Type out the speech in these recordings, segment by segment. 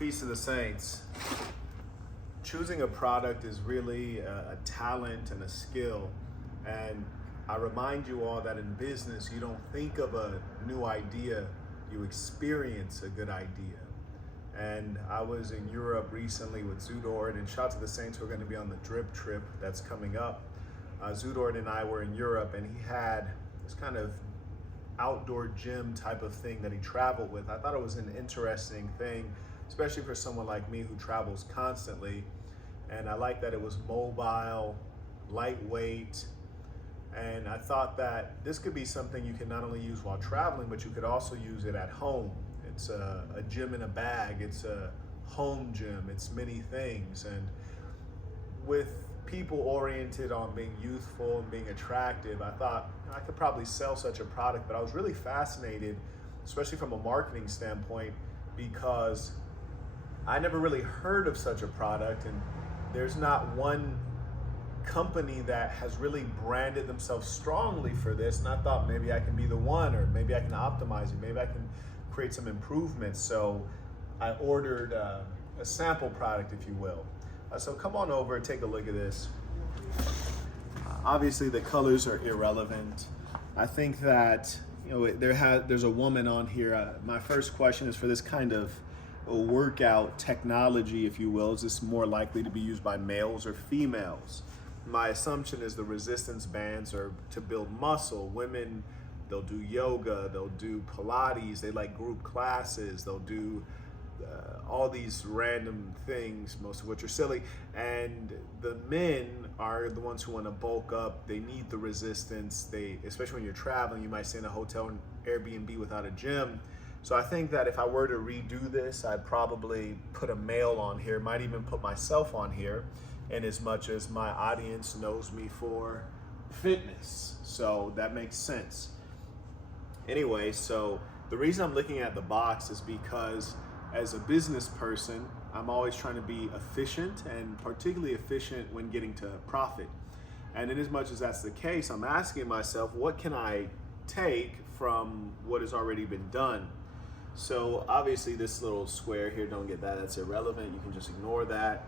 Peace to the saints. Choosing a product is really a talent and a skill. And I remind you all that in business, you don't think of a new idea, you experience a good idea. And I was in Europe recently with Zudord, and shout out to the saints who are going to be on the drip trip that's coming up. Zudord and I were in Europe, and he had this kind of outdoor gym type of thing that he traveled with. I thought it was an interesting thing, especially for someone like me who travels constantly. And I like that it was mobile, lightweight, and I thought that this could be something you can not only use while traveling, but you could also use it at home. It's a gym in a bag, it's a home gym, it's many things. And with people oriented on being youthful and being attractive, I thought I could probably sell such a product, but I was really fascinated, especially from a marketing standpoint, because I never really heard of such a product, and there's not one company that has really branded themselves strongly for this. And I thought maybe I can be the one, or maybe I can optimize it, maybe I can create some improvements. So I ordered a sample product, if you will. So come on over and take a look at this. Obviously the colors are irrelevant. I think that there's a woman on here. My first question is, for this kind of workout technology, if you will, is this more likely to be used by males or females? My assumption is the resistance bands are to build muscle. Women, they'll do yoga, they'll do Pilates, they like group classes, they'll do all these random things, most of which are silly. And the men are the ones who want to bulk up. They need the resistance. Especially when you're traveling, you might stay in a hotel Airbnb without a gym. So I think that if I were to redo this, I'd probably put a male on here, might even put myself on here, in as much as my audience knows me for fitness. So that makes sense. Anyway, so the reason I'm looking at the box is because as a business person, I'm always trying to be efficient, and particularly efficient when getting to profit. And in as much as that's the case, I'm asking myself, what can I take from what has already been done? So obviously this little square here, don't get that, that's irrelevant. You can just ignore that.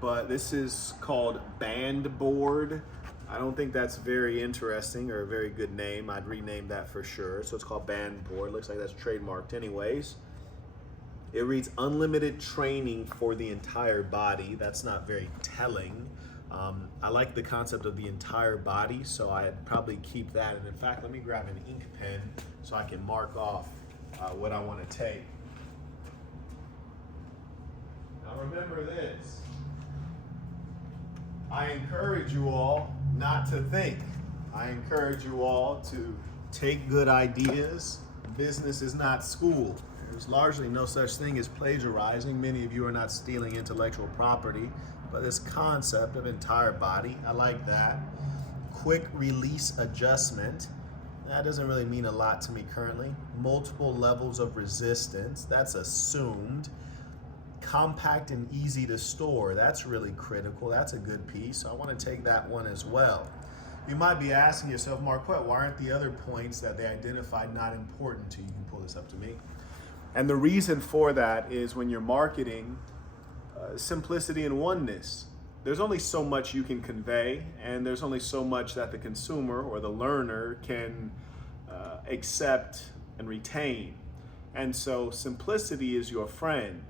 But this is called Band Board. I don't think that's very interesting or a very good name. I'd rename that for sure. So it's called Band Board. Looks like that's trademarked anyways. It reads unlimited training for the entire body. That's not very telling. I like the concept of the entire body, so I'd probably keep that. And in fact, let me grab an ink pen so I can mark off what I want to take. Now remember this. I encourage you all not to think. I encourage you all to take good ideas. Business is not school. There's largely no such thing as plagiarizing. Many of you are not stealing intellectual property, but this concept of entire body, I like that. Quick release adjustment, that doesn't really mean a lot to me currently. Multiple levels of resistance, that's assumed. Compact and easy to store, that's really critical. That's a good piece, so I want to take that one as well. You might be asking yourself, Marquette, why aren't the other points that they identified not important to you? You can pull this up to me. And the reason for that is when you're marketing, simplicity and oneness. There's only so much you can convey, and there's only so much that the consumer or the learner can accept and retain. And so simplicity is your friend.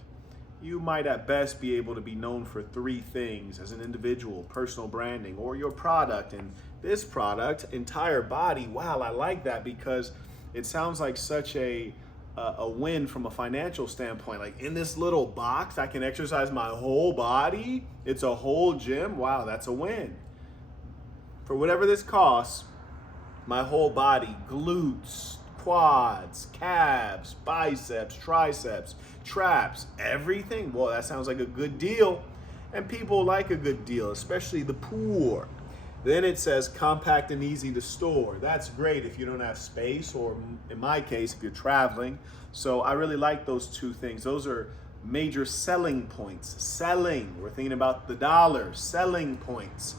You might at best be able to be known for three things as an individual: personal branding, or your product. And this product, entire body, wow, I like that, because it sounds like such a win from a financial standpoint. Like, in this little box, I can exercise my whole body. It's a whole gym. Wow, that's a win. For whatever this costs, my whole body, glutes, quads, calves, biceps, triceps, traps, everything. Well, that sounds like a good deal. And people like a good deal, especially the poor. Then it says compact and easy to store. That's great if you don't have space, or in my case, if you're traveling. So I really like those two things. Those are major selling points. Selling, we're thinking about the dollar, selling points.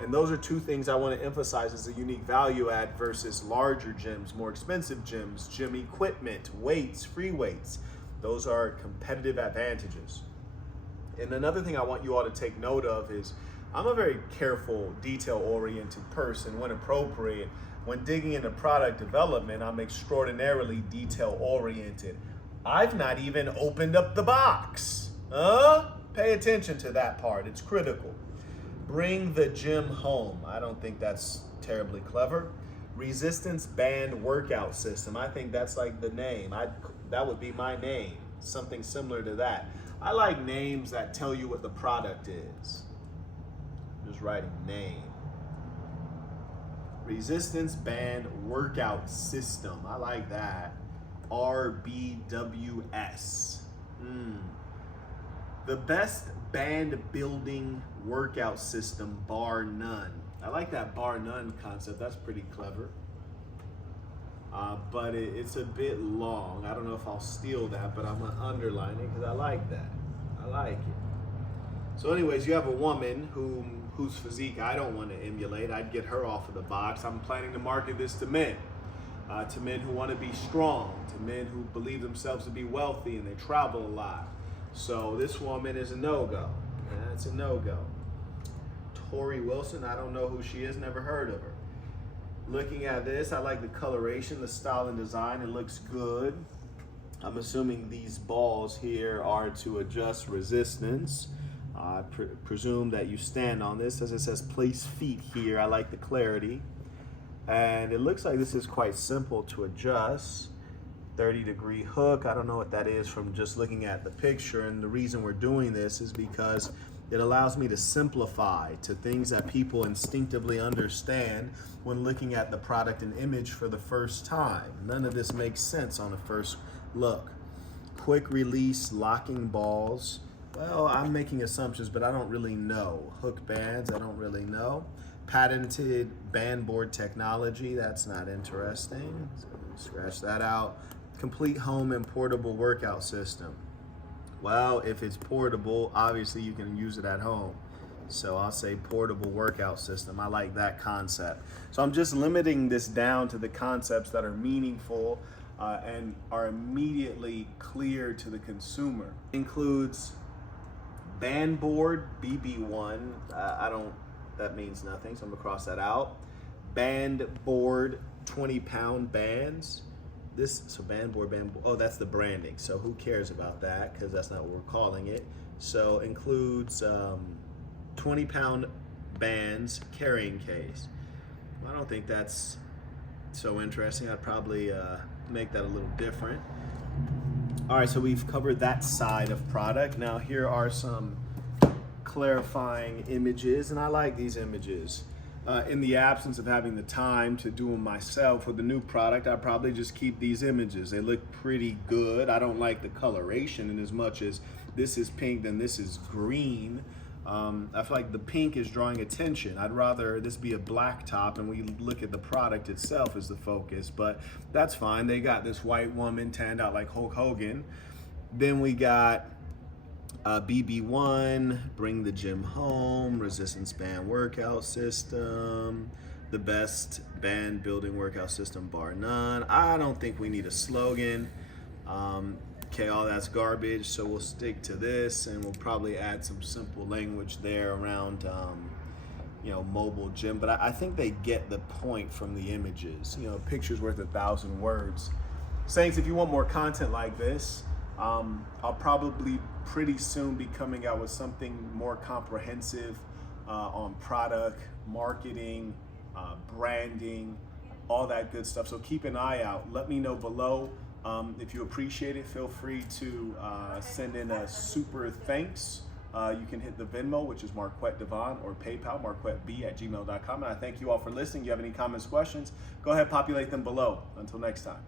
And those are two things I want to emphasize as a unique value add versus larger gyms, more expensive gyms, gym equipment, weights, free weights. Those are competitive advantages. And another thing I want you all to take note of is I'm a very careful, detail-oriented person. When appropriate, when digging into product development, I'm extraordinarily detail-oriented. I've not even opened up the box. Pay attention to that part. It's critical. Bring the gym home. I don't think that's terribly clever. Resistance band workout system. I think that's like the name. That would be my name. Something similar to that. I like names that tell you what the product is. Just writing name. Resistance band workout system. I like that. RBWS. The best band building workout system, bar none. I like that bar none concept. That's pretty clever. But it's a bit long. I don't know if I'll steal that, but I'm gonna underline it because I like that. I like it. So anyways, you have a woman whose physique I don't want to emulate. I'd get her off of the box. I'm planning to market this to men who want to be strong, to men who believe themselves to be wealthy and they travel a lot. So this woman is a no-go. It's a no-go. Tori Wilson, I don't know who she is, never heard of her. Looking at this, I like the coloration, the style and design. It looks good. I'm assuming these balls here are to adjust resistance. I presume that you stand on this. As it says, place feet here. I like the clarity. And it looks like this is quite simple to adjust. 30-degree hook. I don't know what that is from just looking at the picture. And the reason we're doing this is because it allows me to simplify to things that people instinctively understand when looking at the product and image for the first time. None of this makes sense on a first look. Quick release locking balls. Well, I'm making assumptions, but I don't really know. Hook bands, I don't really know. Patented band board technology, that's not interesting. So scratch that out. Complete home and portable workout system. Well, if it's portable, obviously you can use it at home. So I'll say portable workout system. I like that concept. So I'm just limiting this down to the concepts that are meaningful and are immediately clear to the consumer. Includes band board, BB1. That means nothing, so I'm gonna cross that out. Band board, 20-pound bands. Band board, oh, that's the branding. So who cares about that? Because that's not what we're calling it. So includes 20-pound bands, carrying case. I don't think that's so interesting. I'd probably make that a little different. All right, so we've covered that side of product. Now here are some clarifying images, and I like these images. In the absence of having the time to do them myself for the new product, I probably just keep these images. They look pretty good. I don't like the coloration in as much as this is pink than this is green. I feel like the pink is drawing attention. I'd rather this be a black top and we look at the product itself as the focus, but that's fine. They got this white woman tanned out like Hulk Hogan. Then we got BB1, bring the gym home, resistance band workout system, the best band building workout system bar none. I don't think we need a slogan. Okay, all that's garbage, so we'll stick to this, and we'll probably add some simple language there around mobile gym. But I think they get the point from the images. Picture's worth 1,000 words. Saints, if you want more content like this, I'll probably pretty soon be coming out with something more comprehensive on product, marketing, branding, all that good stuff. So keep an eye out. Let me know below. If you appreciate it, feel free to send in a super thanks. You can hit the Venmo, which is Marquette Devon, or PayPal, marquetteb@gmail.com. And I thank you all for listening. If you have any comments, questions, go ahead, populate them below. Until next time.